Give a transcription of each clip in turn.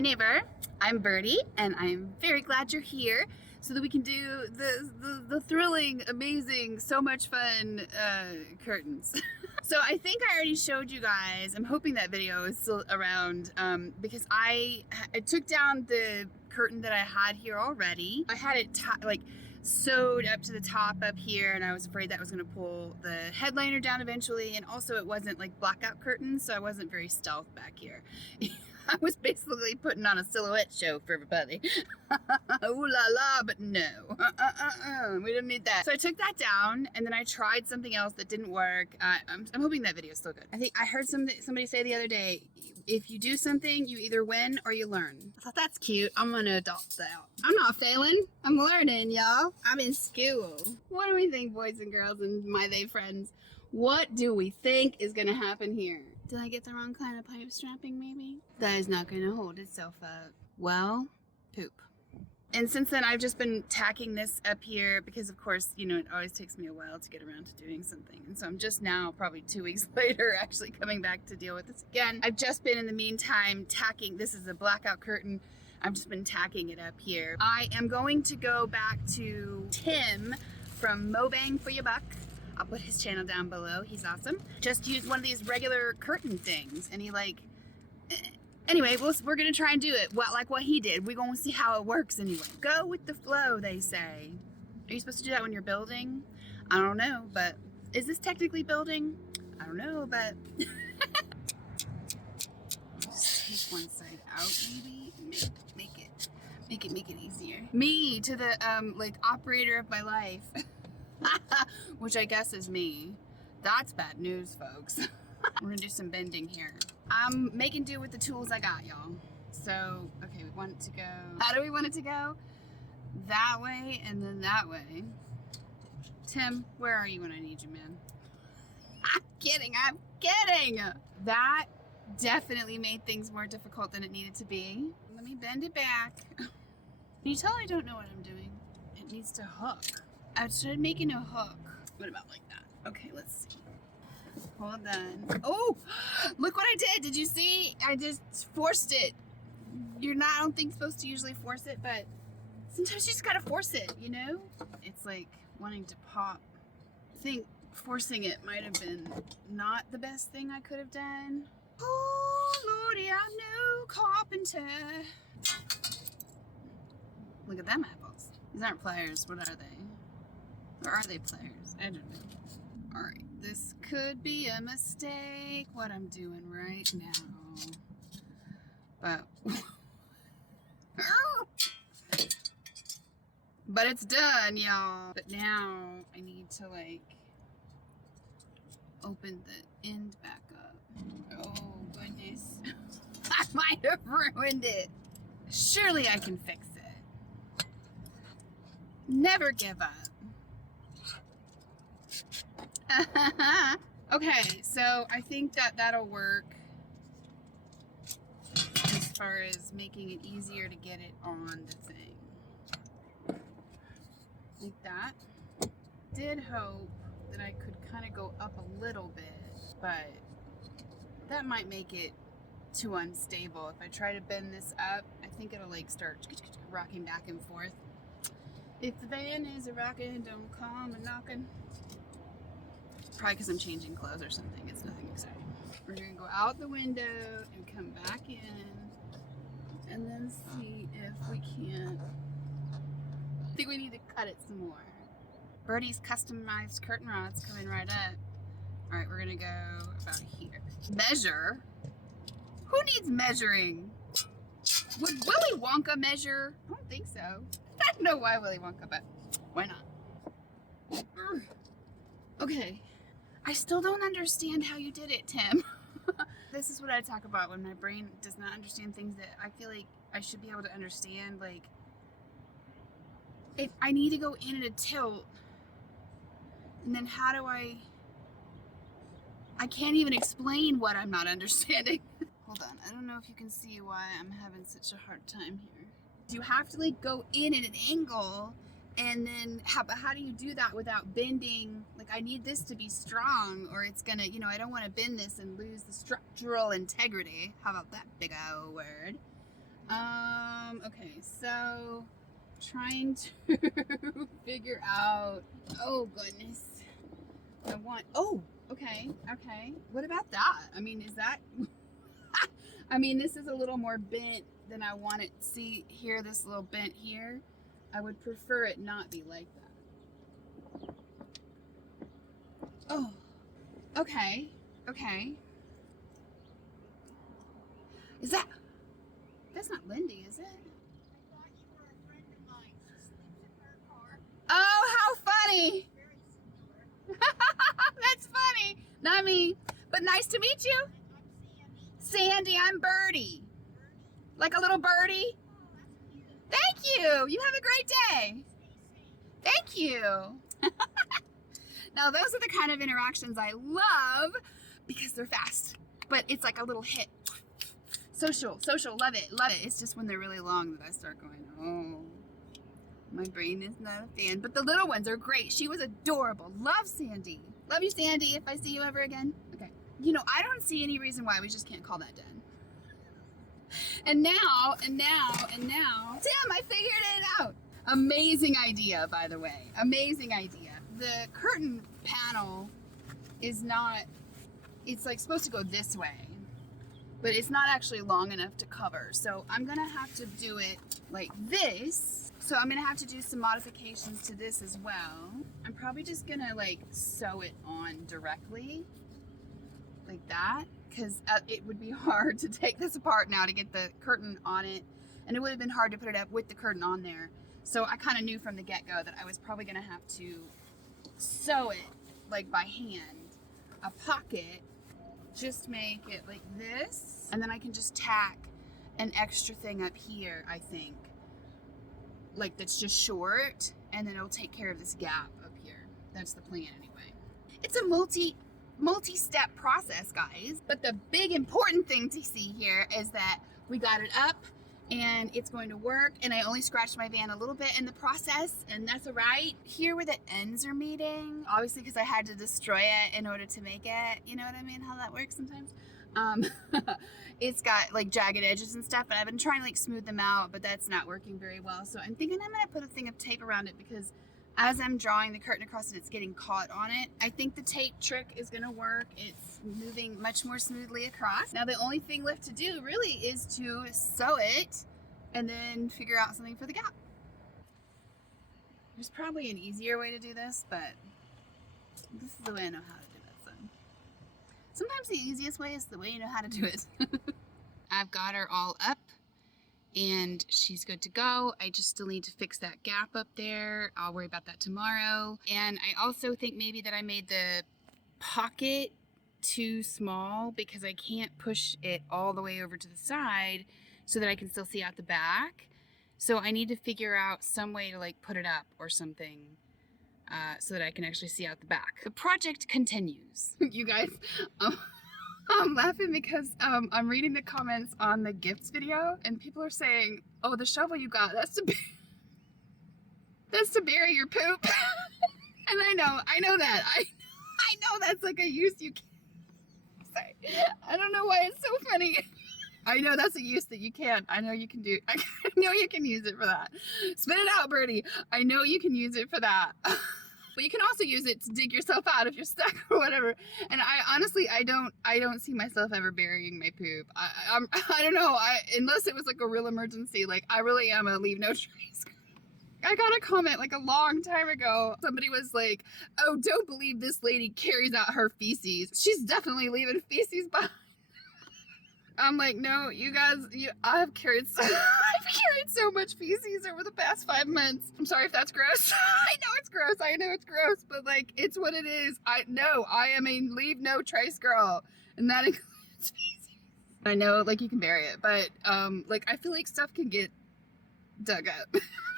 my neighbor. I'm Birdie, and I'm very glad you're here so that we can do the thrilling, amazing, so much fun curtains. So I think I already showed you guys. I'm hoping that video is still around because I took down the curtain that I had here already. I had it sewed up to the top up here, and I was afraid that was going to pull the headliner down eventually, and also it wasn't like blackout curtains, so I wasn't very stealth back here. I was basically putting on a silhouette show for everybody. Ooh la la, but no. We didn't need that. So I took that down, and then I tried something else that didn't work. I'm hoping that video is still good. I think I heard somebody say the other day, if you do something, you either win or you learn. I thought that's cute. I'm gonna adopt that. I'm not failing. I'm learning, y'all. I'm in school. What do we think, boys and girls and my they friends? What do we think is gonna happen here? Did I get the wrong kind of pipe strapping, maybe? That is not gonna hold itself up. Well, poop. And since then, I've just been tacking this up here because, of course, you know, it always takes me a while to get around to doing something. And so I'm just now, probably 2 weeks later, actually coming back to deal with this again. I've just been, in the meantime, tacking. This is a blackout curtain. I've just been tacking it up here. I am going to go back to Tim from Mobang for Your Buck. I'll put his channel down below. He's awesome. Just used one of these regular curtain things, and he anyway, we're gonna try and do it like what he did. We're gonna see how it works anyway. Go with the flow, they say. Are you supposed to do that when you're building? I don't know, but is this technically building? I don't know, but just take one side out, maybe. Make it easier. Me to the operator of my life, which I guess is me. That's bad news, folks. We're gonna do some bending here. I'm making do with the tools I got, y'all. So, okay, we want it to go. How do we want it to go? That way and then that way. Tim, where are you when I need you, man? I'm kidding. That definitely made things more difficult than it needed to be. Let me bend it back. Can you tell I don't know what I'm doing? It needs to hook. I started making a hook. What about like that? Okay, let's see. Hold on. Oh, look what I did. Did you see? I just forced it. I don't think supposed to usually force it, but sometimes you just gotta force it, you know? It's like wanting to pop. I think forcing it might have been not the best thing I could have done. Oh, Lordy, I'm no carpenter. Look at them apples. These aren't pliers. What are they? Or are they pliers? I don't know. All right, this could be a mistake, what I'm doing right now. But it's done, y'all. But now I need to open the end back up. Oh, goodness. I might have ruined it. Surely I can fix it. Never give up. Okay, so I think that'll work as far as making it easier to get it on the thing. Like that. Did hope that I could kind of go up a little bit, but that might make it too unstable. If I try to bend this up, I think it'll start rocking back and forth. If the van is a rockin', don't come a knockin'. Probably because I'm changing clothes or something. It's nothing exciting. We're gonna go out the window and come back in and then see if we can't. I think we need to cut it some more. Birdie's customized curtain rods coming right up. All right, we're gonna go about here. Measure? Who needs measuring? Would Willy Wonka measure? I don't think so. I don't know why Willy Wonka, but why not? Okay. I still don't understand how you did it, Tim. This is what I talk about when my brain does not understand things that I feel like I should be able to understand. Like, if I need to go in at a tilt, and then how do I can't even explain what I'm not understanding. Hold on, I don't know if you can see why I'm having such a hard time here. You have to go in at an angle, and then how do you do that without bending? I need this to be strong, or it's gonna, I don't want to bend this and lose the structural integrity. How about that big O word? Okay, so trying to figure out, oh goodness. I want, oh, okay. What about that? I mean, is that, I mean, this is a little more bent than I want it. See here, this little bent here? I would prefer it not be like that. Oh, okay. Is that, that's not Lindy, is it? I thought you were a friend of mine. She sleeps in her car. Oh, how funny. Very similar. That's funny. Not me, but nice to meet you. I'm Sandy. Sandy, I'm Birdie. Birdie. Like a little birdie. Oh, that's cute. Thank you. You have a great day. Stay safe. Thank you. Now, those are the kind of interactions I love because they're fast, but it's like a little hit. Social, love it. It's just when they're really long that I start going, oh, my brain is not a fan. But the little ones are great. She was adorable. Love Sandy. Love you, Sandy, if I see you ever again. Okay. You know, I don't see any reason why we just can't call that done. And now, Tim, I figured it out. Amazing idea, by the way. Amazing idea. The curtain panel is not, it's like supposed to go this way, but it's not actually long enough to cover. So I'm gonna have to do it like this. So I'm gonna have to do some modifications to this as well. I'm probably just gonna like sew it on directly like that, because it would be hard to take this apart now to get the curtain on it, and it would have been hard to put it up with the curtain on there. So I kind of knew from the get-go that I was probably gonna have to sew it like by hand, a pocket, just make it like this, and then I can just tack an extra thing up here, I think, like that's just short, and then it'll take care of this gap up here. That's the plan anyway. It's a multi-step process, guys, but the big important thing to see here is that we got it up and it's going to work, and I only scratched my van a little bit in the process, and that's all right. Here where the ends are meeting, obviously because I had to destroy it in order to make it, you know what I mean, how that works sometimes. It's got like jagged edges and stuff, and I've been trying to like smooth them out, but that's not working very well. So I'm thinking I'm gonna put a thing of tape around it, because as I'm drawing the curtain across and it's getting caught on it, I think the tape trick is gonna work. It's moving much more smoothly across. Now the only thing left to do really is to sew it and then figure out something for the gap. There's probably an easier way to do this, but this is the way I know how to do it. So sometimes the easiest way is the way you know how to do it. I've got her all up and she's good to go. I just still need to fix that gap up there. I'll worry about that tomorrow. And I also think maybe that I made the pocket too small, because I can't push it all the way over to the side so that I can still see out the back. So I need to figure out some way to like put it up or something so that I can actually see out the back. The project continues. You guys, I'm laughing because I'm reading the comments on the gifts video, and people are saying, oh, the shovel you got, that's to bury your poop. And I know that. I know that's like a use you can. Sorry. I don't know why it's so funny. I know that's a use that you can. I know you can do. I know you can use it for that. Spit it out, Birdie. I know you can use it for that. But you can also use it to dig yourself out if you're stuck or whatever. And I honestly, I don't see myself ever burying my poop. I don't know. Unless it was like a real emergency. Like I really am a leave no trace. I got a comment like a long time ago. Somebody was like, oh, don't believe this lady carries out her feces. She's definitely leaving feces behind. I'm like, no, you guys, I've carried so much feces over the past 5 months. I'm sorry if that's gross. I know it's gross, but like, it's what it is. I am a leave no trace girl, and that includes feces. I know, like, you can bury it, but like, I feel like stuff can get dug up.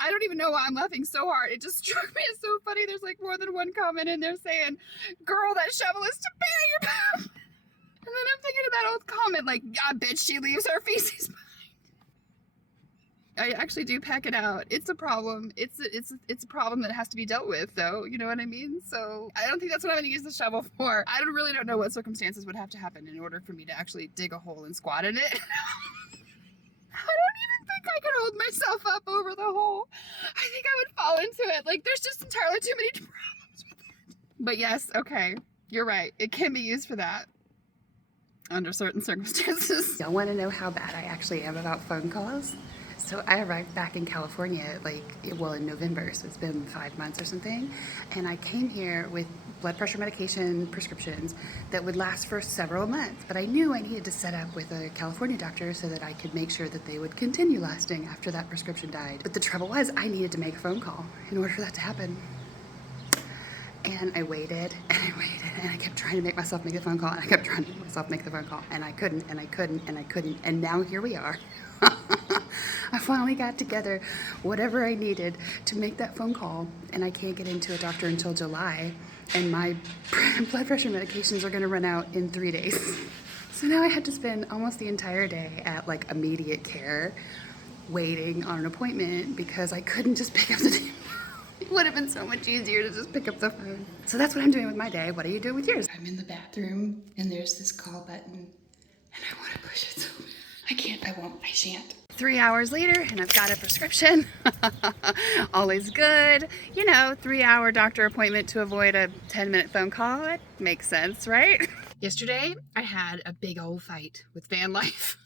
I don't even know why I'm laughing so hard. It just struck me as so funny. There's like more than one comment in there saying, girl, that shovel is to bury your poop. And then I'm thinking of that old comment, like, I bet she leaves her feces behind. I actually do pack it out. It's a problem. It's a problem that has to be dealt with, though. You know what I mean? So I don't think that's what I'm going to use the shovel for. I really don't know what circumstances would have to happen in order for me to actually dig a hole and squat in it. I don't even think I could hold myself Like, there's just entirely too many problems with it. But yes, okay, you're right. It can be used for that under certain circumstances. Don't want to know how bad I actually am about phone calls? So I arrived back in California, in November, so it's been 5 months or something. And I came here with blood pressure medication prescriptions that would last for several months. But I knew I needed to set up with a California doctor so that I could make sure that they would continue lasting after that prescription died. But the trouble was, I needed to make a phone call in order for that to happen. And I waited and I waited and I kept trying to make myself make the phone call and I kept trying to make myself make the phone call and I couldn't and I couldn't and I couldn't and now here we are. I finally got together whatever I needed to make that phone call and I can't get into a doctor until July and my blood pressure medications are going to run out in 3 days. So now I had to spend almost the entire day at like immediate care waiting on an appointment because I couldn't just pick up the phone. It would have been so much easier to just pick up the phone. So that's what I'm doing with my day. What are you doing with yours? I'm in the bathroom and there's this call button and I want to push it so bad. I can't, I won't, I shan't. 3 hours later and I've got a prescription. All is good. You know, 3-hour doctor appointment to avoid a 10-minute phone call. It makes sense, right? Yesterday, I had a big old fight with Vanlife.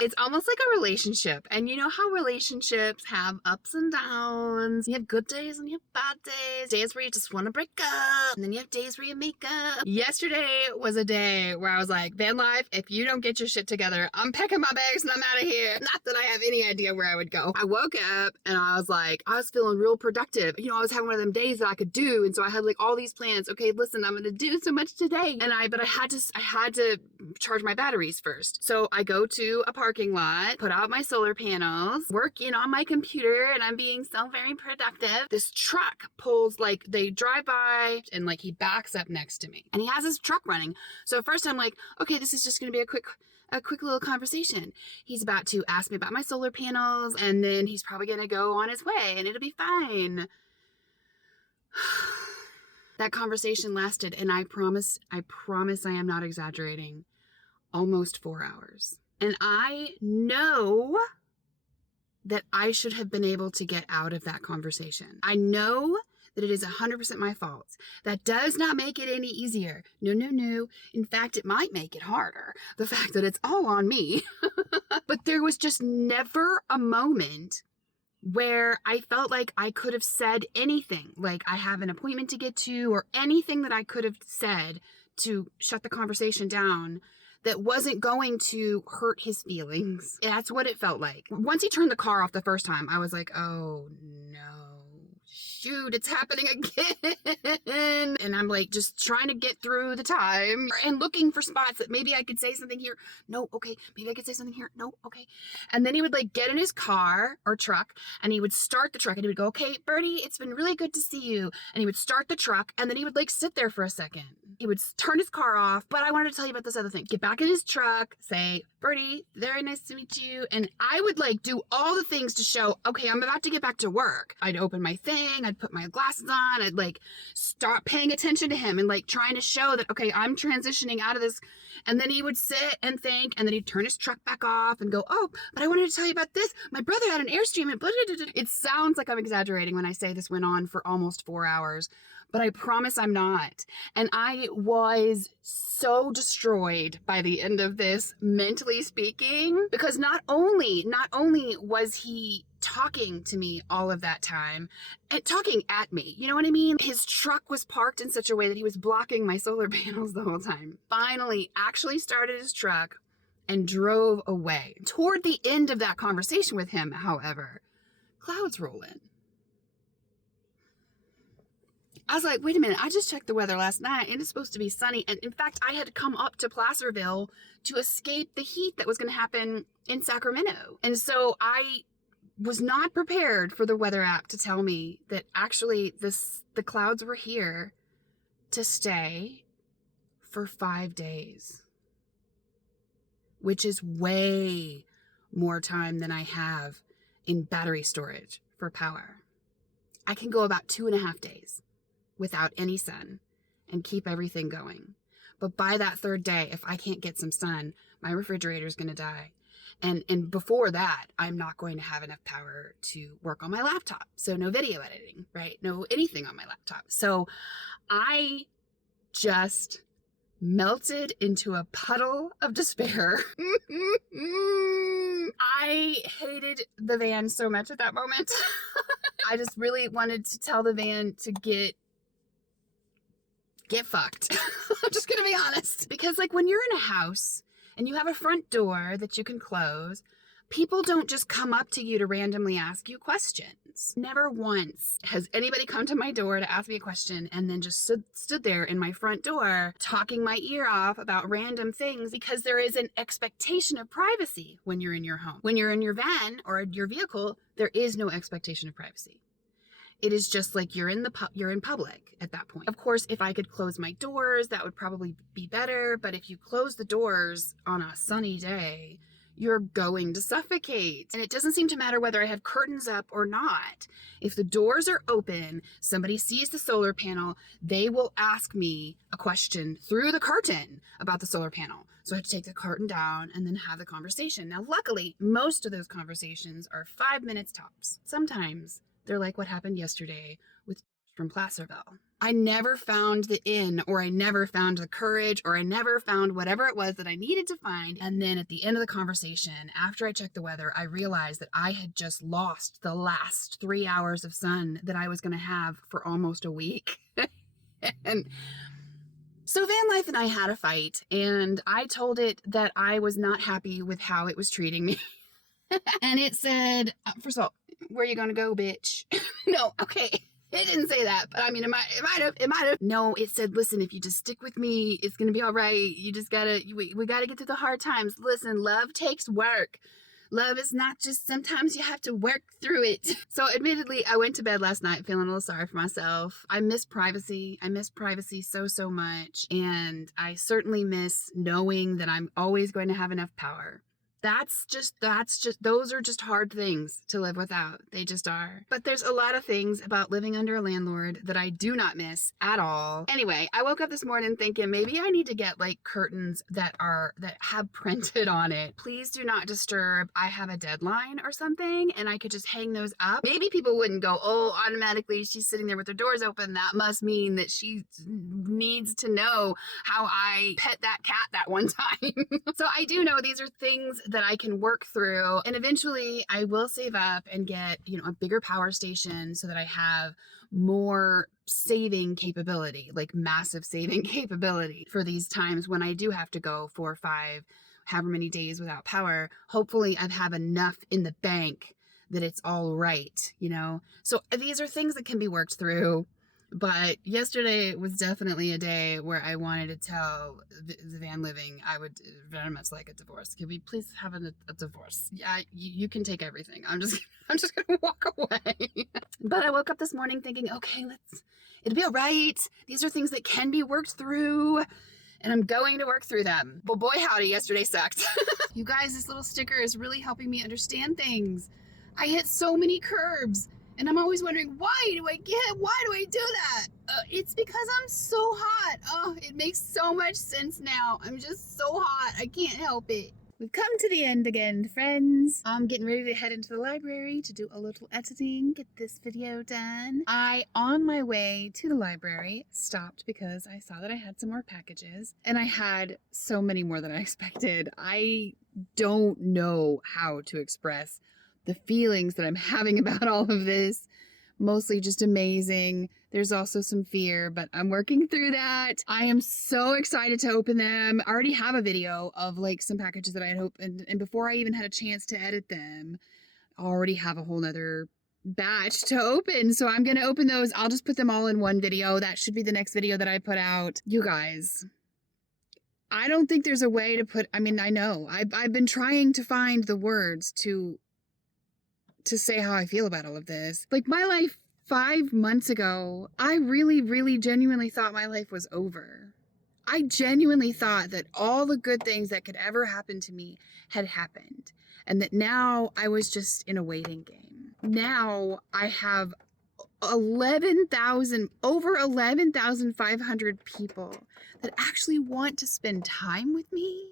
It's almost like a relationship. And you know how relationships have ups and downs. You have good days and you have bad days. Days where you just want to break up. And then you have days where you make up. Yesterday was a day where I was like, Vanlife, if you don't get your shit together, I'm packing my bags and I'm out of here. Not that I have any idea where I would go. I woke up and I was like, I was feeling real productive. You know, I was having one of them days that I could do. And so I had like all these plans. Okay, listen, I'm going to do so much today. But I had to charge my batteries first. So I go to a parking lot, put out my solar panels, working on my computer, and I'm being so very productive. This truck pulls, like, they drive by and like he backs up next to me and he has his truck running. So at first I'm like, okay, this is just going to be a quick little conversation. He's about to ask me about my solar panels and then he's probably going to go on his way and it'll be fine. That conversation lasted, and I promise I am not exaggerating, almost 4 hours. And I know that I should have been able to get out of that conversation. I know that it is 100% my fault. That does not make it any easier. No, no, no. In fact, it might make it harder. The fact that it's all on me. But there was just never a moment where I felt like I could have said anything, like I have an appointment to get to, or anything that I could have said to shut the conversation down that wasn't going to hurt his feelings. That's what it felt like. Once he turned the car off the first time, I was like, oh no. Shoot, it's happening again. And I'm like just trying to get through the time and looking for spots that maybe I could say something here. No, okay. Maybe I could say something here. No, okay. And then he would like get in his car or truck and he would start the truck and he would go, okay, Bertie, it's been really good to see you. And he would start the truck and then he would like sit there for a second. He would turn his car off, but I wanted to tell you about this other thing. Get back in his truck, say, Bertie, very nice to meet you. And I would like do all the things to show, okay, I'm about to get back to work. I'd open my thing, I'd put my glasses on, I'd like start paying attention to him and like trying to show that, okay, I'm transitioning out of this. And then he would sit and think, and then he'd turn his truck back off and go, oh, but I wanted to tell you about this. My brother had an Airstream and blah, blah, blah, blah. It sounds like I'm exaggerating when I say this went on for almost 4 hours, but I promise I'm not. And I was so destroyed by the end of this, mentally speaking, because not only was he talking to me all of that time and talking at me, you know what I mean? His truck was parked in such a way that he was blocking my solar panels the whole time. Finally, actually started his truck and drove away. Toward the end of that conversation with him, however, clouds roll in. I was like, wait a minute, I just checked the weather last night and it's supposed to be sunny. And in fact, I had come up to Placerville to escape the heat that was going to happen in Sacramento. And so I was not prepared for the weather app to tell me that actually the clouds were here to stay for 5 days, which is way more time than I have in battery storage for power. I can go about 2.5 days without any sun and keep everything going. But by that 3rd day, if I can't get some sun, my refrigerator is going to die. And before that, I'm not going to have enough power to work on my laptop. So no video editing, right? No anything on my laptop. So I just melted into a puddle of despair. I hated the van so much at that moment. I just really wanted to tell the van to get fucked. I'm just gonna be honest. Because like when you're in a house and you have a front door that you can close, people don't just come up to you to randomly ask you questions. Never once has anybody come to my door to ask me a question and then just stood there in my front door talking my ear off about random things, because there is an expectation of privacy when you're in your home. When you're in your van or your vehicle, there is no expectation of privacy. It is just like you're in public at that point. Of course, if I could close my doors, that would probably be better. But if you close the doors on a sunny day, you're going to suffocate. And it doesn't seem to matter whether I have curtains up or not. If the doors are open, somebody sees the solar panel, they will ask me a question through the curtain about the solar panel. So I have to take the curtain down and then have the conversation. Now, luckily, most of those conversations are 5 minutes tops. Sometimes they're like what happened yesterday with from Placerville. I never found the inn, or I never found the courage, or I never found whatever it was that I needed to find. And then at the end of the conversation, after I checked the weather, I realized that I had just lost the last 3 hours of sun that I was going to have for almost a week. And so Vanlife and I had a fight, and I told it that I was not happy with how it was treating me. And it said, first of all, where you gonna go, bitch? No, okay. It didn't say that, but I mean, it might have. No, it said, listen, if you just stick with me, it's gonna be all right. You just we gotta get through the hard times. Listen, love takes work. Love is not just, sometimes you have to work through it. So admittedly, I went to bed last night feeling a little sorry for myself. I miss privacy. I miss privacy so much. And I certainly miss knowing that I'm always going to have enough power. Those are just hard things to live without. They just are. But there's a lot of things about living under a landlord that I do not miss at all. Anyway, I woke up this morning thinking maybe I need to get like curtains that have printed on it. Please do not disturb. I have a deadline or something, and I could just hang those up. Maybe people wouldn't go, oh, automatically she's sitting there with her doors open. That must mean that she needs to know how I pet that cat that one time. So I do know these are things that I can work through, and eventually I will save up and get, a bigger power station so that I have more saving capability, like massive saving capability for these times when I do have to go 4 or 5, however many days without power. Hopefully I have enough in the bank that it's all right, So these are things that can be worked through. But yesterday was definitely a day where I wanted to tell the van living I would very much like a divorce. Can we please have a divorce? Yeah, you can take everything. I'm just gonna walk away. But I woke up this morning thinking, okay, it'll be all right. These are things that can be worked through, and I'm going to work through them. Well, boy howdy, yesterday sucked. You guys, this little sticker is really helping me understand things. I hit so many curbs. And I'm always wondering, why do I do that? It's because I'm so hot. Oh, it makes so much sense now. I'm just so hot. I can't help it. We've come to the end again, friends. I'm getting ready to head into the library to do a little editing, get this video done. On my way to the library, stopped because I saw that I had some more packages, and I had so many more than I expected. I don't know how to express the feelings that I'm having about all of this. Mostly just amazing. There's also some fear, but I'm working through that. I am so excited to open them. I already have a video of like some packages that I had opened, and before I even had a chance to edit them, I already have a whole nother batch to open. So I'm gonna open those. I'll just put them all in one video. That should be the next video that I put out. You guys, I don't think there's a way to I know. I've been trying to find the words to say how I feel about all of this. Like my life 5 months ago, I really genuinely thought my life was over. I genuinely thought that all the good things that could ever happen to me had happened, and that now I was just in a waiting game. Now I have over 11,500 people that actually want to spend time with me,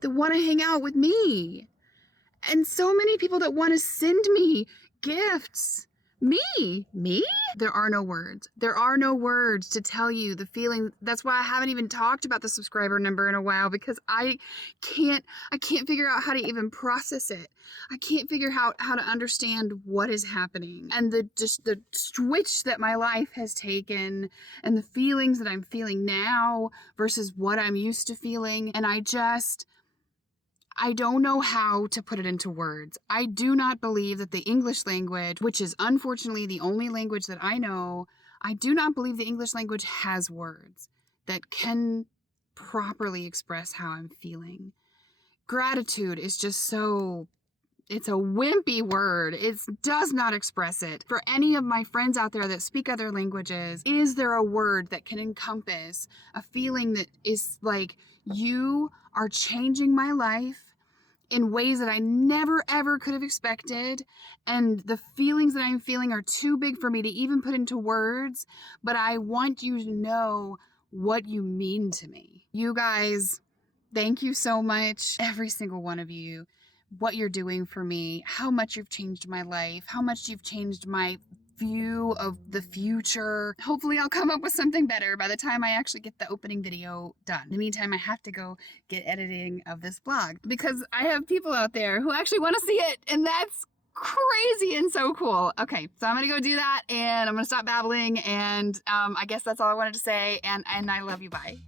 that want to hang out with me. and so many people that want to send me gifts. Me? There are no words. There are no words to tell you the feeling. That's why I haven't even talked about the subscriber number in a while, because I can't figure out how to even process it. I can't figure out how to understand what is happening, and the switch that my life has taken, and the feelings that I'm feeling now versus what I'm used to feeling. And I don't know how to put it into words. I do not believe that the English language, which is unfortunately the only language that I know, I do not believe the English language has words that can properly express how I'm feeling. Gratitude is just so, it's a wimpy word. It does not express it. For any of my friends out there that speak other languages, is there a word that can encompass a feeling that is like, you are changing my life in ways that I never ever could have expected, and the feelings that I'm feeling are too big for me to even put into words, but I want you to know what you mean to me. You guys, thank you so much, every single one of you, what you're doing for me, how much you've changed my life, how much you've changed my view of the future. Hopefully I'll come up with something better by the time I actually get the opening video done. In the meantime, I have to go get editing of this vlog, because I have people out there who actually want to see it, and that's crazy and so cool. Okay, so I'm gonna go do that, and I'm gonna stop babbling, and I guess that's all I wanted to say, and I love you. Bye.